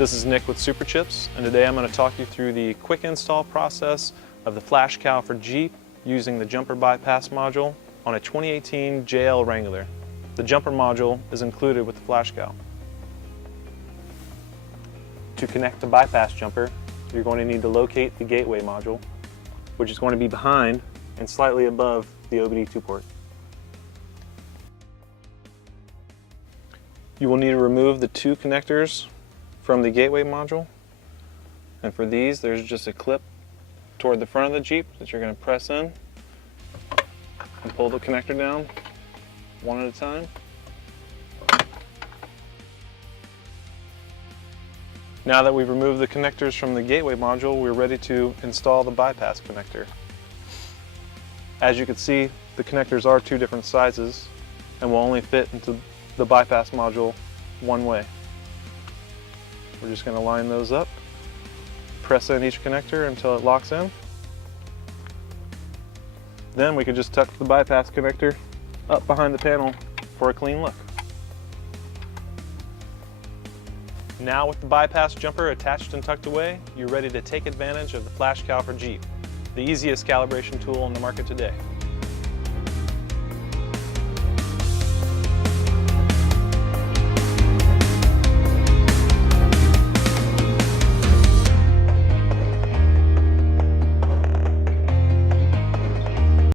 This is Nick with Superchips, and today I'm going to talk you through the quick install process of the Flashcal for Jeep using the jumper bypass module on a 2018 JL Wrangler. The jumper module is included with the Flashcal. To connect the bypass jumper, you're going to need to locate the gateway module, which is going to be behind and slightly above the OBD2 port. You will need to remove the two connectors from the gateway module, and for these there's just a clip toward the front of the Jeep that you're going to press in and pull the connector down one at a time. Now that we've removed the connectors from the gateway module, we're ready to install the bypass connector. As you can see, the connectors are two different sizes and will only fit into the bypass module one way. We're just going to line those up, press in each connector until it locks in. Then we could just tuck the bypass connector up behind the panel for a clean look. Now with the bypass jumper attached and tucked away, you're ready to take advantage of the Flashcal for Jeep, the easiest calibration tool on the market today.